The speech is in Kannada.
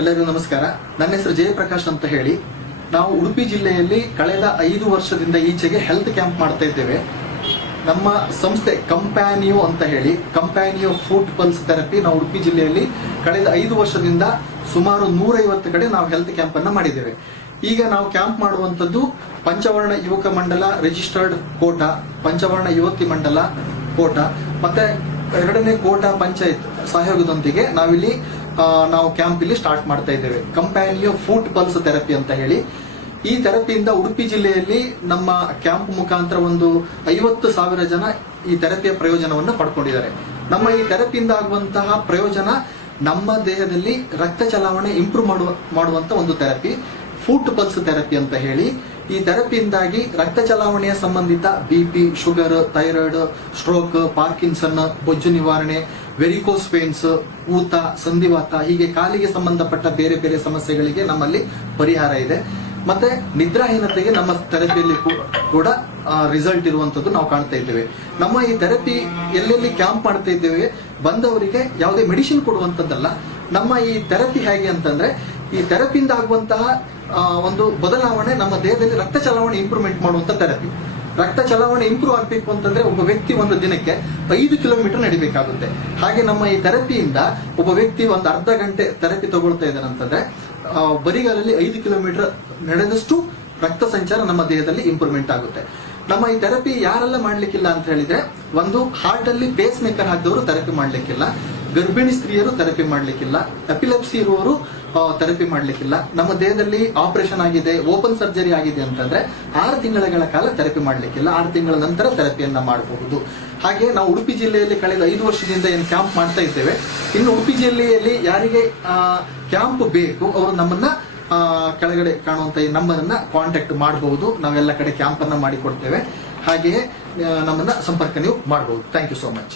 ಎಲ್ಲರಿಗೂ ನಮಸ್ಕಾರ. ನನ್ನ ಹೆಸರು ಜಯಪ್ರಕಾಶ್ ಅಂತ ಹೇಳಿ. ನಾವು ಉಡುಪಿ ಜಿಲ್ಲೆಯಲ್ಲಿ ಕಳೆದ 5 ವರ್ಷದಿಂದ ಈಚೆಗೆ ಹೆಲ್ತ್ ಕ್ಯಾಂಪ್ ಮಾಡ್ತಾ ಇದ್ದೇವೆ. ನಮ್ಮ ಸಂಸ್ಥೆ ಕಂಪ್ಯಾನಿಯೋ ಅಂತ ಹೇಳಿ, ಕಂಪ್ಯಾನಿಯೋ ಫುಡ್ ಪಲ್ಸ್ ಥೆರಪಿ, ನಾವು ಉಡುಪಿ ಜಿಲ್ಲೆಯಲ್ಲಿ ಕಳೆದ 5 ವರ್ಷದಿಂದ ಸುಮಾರು 150 ಕಡೆ ನಾವು ಹೆಲ್ತ್ ಕ್ಯಾಂಪ್ ಅನ್ನ ಮಾಡಿದ್ದೇವೆ. ಈಗ ನಾವು ಕ್ಯಾಂಪ್ ಮಾಡುವಂತದ್ದು ಪಂಚವರ್ಣ ಯುವಕ ಮಂಡಲ ರಿಜಿಸ್ಟರ್ಡ್ ಕೋಟ, ಪಂಚವರ್ಣ ಯುವತಿ ಮಂಡಲ ಕೋಟ, ಮತ್ತೆ 2ನೇ ಕೋಟ ಪಂಚಾಯತ್ ಸಹಯೋಗದೊಂದಿಗೆ ನಾವು ಕ್ಯಾಂಪ್ ಇಲ್ಲಿ ಸ್ಟಾರ್ಟ್ ಮಾಡ್ತಾ ಇದ್ದೇವೆ. ಕಂಪ್ಯಾನಿಯೋ ಫುಡ್ ಪಲ್ಸ್ ಥೆರಪಿ ಅಂತ ಹೇಳಿ. ಈ ಥೆರಪಿಯಿಂದ ಉಡುಪಿ ಜಿಲ್ಲೆಯಲ್ಲಿ ನಮ್ಮ ಕ್ಯಾಂಪ್ ಮುಖಾಂತರ ಒಂದು 50,000 ಜನ ಈ ಥೆರಪಿಯ ಪ್ರಯೋಜನವನ್ನು ಪಡ್ಕೊಂಡಿದ್ದಾರೆ. ನಮ್ಮ ಈ ಥೆರಪಿಯಿಂದ ಆಗುವಂತಹ ಪ್ರಯೋಜನ, ನಮ್ಮ ದೇಹದಲ್ಲಿ ರಕ್ತ ಚಲಾವಣೆ ಇಂಪ್ರೂವ್ ಮಾಡುವಂತ ಒಂದು ಥೆರಪಿ, ಫುಡ್ ಪಲ್ಸ್ ಥೆರಪಿ ಅಂತ ಹೇಳಿ. ಈ ಥೆರಪಿಯಿಂದಾಗಿ ರಕ್ತ ಚಲಾವಣೆಯ ಸಂಬಂಧಿತ BP, sugar, thyroid, stroke, Parkinson, ಬೊಜ್ಜು ನಿವಾರಣೆ, ವೆರಿಕೋಸ್ ವೇನ್ಸ್, ಊತ, ಸಂಧಿವಾತ, ಹೀಗೆ ಕಾಲಿಗೆ ಸಂಬಂಧಪಟ್ಟ ಬೇರೆ ಬೇರೆ ಸಮಸ್ಯೆಗಳಿಗೆ ನಮ್ಮಲ್ಲಿ ಪರಿಹಾರ ಇದೆ. ಮತ್ತೆ ನಿದ್ರಾಹೀನತೆಗೆ ನಮ್ಮ ಥೆರಪಿಯಲ್ಲಿ ಕೂಡ ರಿಸಲ್ಟ್ ಇರುವಂತದ್ದು ನಾವು ಕಾಣ್ತಾ ಇದ್ದೇವೆ. ನಮ್ಮ ಈ ಥೆರಪಿ ಎಲ್ಲೆಲ್ಲಿ ಕ್ಯಾಂಪ್ ಮಾಡ್ತಾ ಇದ್ದೇವೆ, ಬಂದವರಿಗೆ ಯಾವುದೇ ಮೆಡಿಸಿನ್ ಕೊಡುವಂತದ್ದಲ್ಲ. ನಮ್ಮ ಈ ಥೆರಪಿ ಹೇಗೆ ಅಂತಂದ್ರೆ, ಈ ಥೆರಪಿಯಿಂದ ಆಗುವಂತಹ ಒಂದು ಬದಲಾವಣೆ, ನಮ್ಮ ದೇಹದಲ್ಲಿ ರಕ್ತ ಚಲಾವಣೆ ಇಂಪ್ರೂವ್ಮೆಂಟ್ ಮಾಡುವಂತ ಥೆರಪಿ. ರಕ್ತ ಚಲಾವಣೆ ಇಂಪ್ರೂವ್ ಆಗಬೇಕು ಅಂತಂದ್ರೆ ಒಬ್ಬ ವ್ಯಕ್ತಿ ಒಂದು ದಿನಕ್ಕೆ 5 ಕಿಲೋಮೀಟರ್ ನಡಿಬೇಕಾಗುತ್ತೆ. ಹಾಗೆ ನಮ್ಮ ಈ ಥೆರಪಿಯಿಂದ ಒಬ್ಬ ವ್ಯಕ್ತಿ ಒಂದು ಅರ್ಧ ಗಂಟೆ ಥೆರಪಿ ತಗೊಳ್ತಾ ಇದ್ದಾನೆ ಅಂತಂದ್ರೆ ಬರಿಗಾಲಲ್ಲಿ 5 ಕಿಲೋಮೀಟರ್ ನಡೆದಷ್ಟು ರಕ್ತ ಸಂಚಾರ ನಮ್ಮ ದೇಹದಲ್ಲಿ ಇಂಪ್ರೂವ್ಮೆಂಟ್ ಆಗುತ್ತೆ. ನಮ್ಮ ಈ ಥೆರಪಿ ಯಾರೆಲ್ಲ ಮಾಡ್ಲಿಕ್ಕಿಲ್ಲ ಅಂತ ಹೇಳಿದ್ರೆ, ಒಂದು ಹಾರ್ಟ್ ಅಲ್ಲಿ ಪೇಸ್ ಮೇಕರ್ ಹಾಕಿದವರು ಥೆರಪಿ ಮಾಡ್ಲಿಕ್ಕಿಲ್ಲ, ಗರ್ಭಿಣಿ ಸ್ತ್ರೀಯರು ಥೆರಪಿ ಮಾಡ್ಲಿಕ್ಕಿಲ್ಲ, ಎಪಿಲೆಪ್ಸಿ ಇರುವವರು ಥೆರಪಿ ಮಾಡ್ಲಿಕ್ಕಿಲ್ಲ, ನಮ್ಮ ದೇಹದಲ್ಲಿ ಆಪರೇಷನ್ ಆಗಿದೆ, ಓಪನ್ ಸರ್ಜರಿ ಆಗಿದೆ ಅಂತಂದ್ರೆ 6 ತಿಂಗಳ ಕಾಲ ಥೆರಪಿ ಮಾಡ್ಲಿಕ್ಕಿಲ್ಲ, 6 ತಿಂಗಳ ನಂತರ ಥೆರಪಿಯನ್ನ ಮಾಡಬಹುದು. ಹಾಗೆ ನಾವು ಉಡುಪಿ ಜಿಲ್ಲೆಯಲ್ಲಿ ಕಳೆದ 5 ವರ್ಷದಿಂದ ಏನು ಕ್ಯಾಂಪ್ ಮಾಡ್ತಾ ಇದ್ದೇವೆ. ಇನ್ನು ಉಡುಪಿ ಜಿಲ್ಲೆಯಲ್ಲಿ ಯಾರಿಗೆ ಕ್ಯಾಂಪ್ ಬೇಕು ಅವರು ನಮ್ಮನ್ನ ಕೆಳಗಡೆ ಕಾಣುವಂತ ಈ ನಂಬರ್ ಅನ್ನ ಕಾಂಟ್ಯಾಕ್ಟ್ ಮಾಡಬಹುದು. ನಾವೆಲ್ಲ ಕಡೆ ಕ್ಯಾಂಪ್ ಅನ್ನ ಮಾಡಿಕೊಡ್ತೇವೆ. ಹಾಗೆಯೇ ನಮ್ಮನ್ನ ಸಂಪರ್ಕ ನೀವು ಮಾಡಬಹುದು. Thank you so much.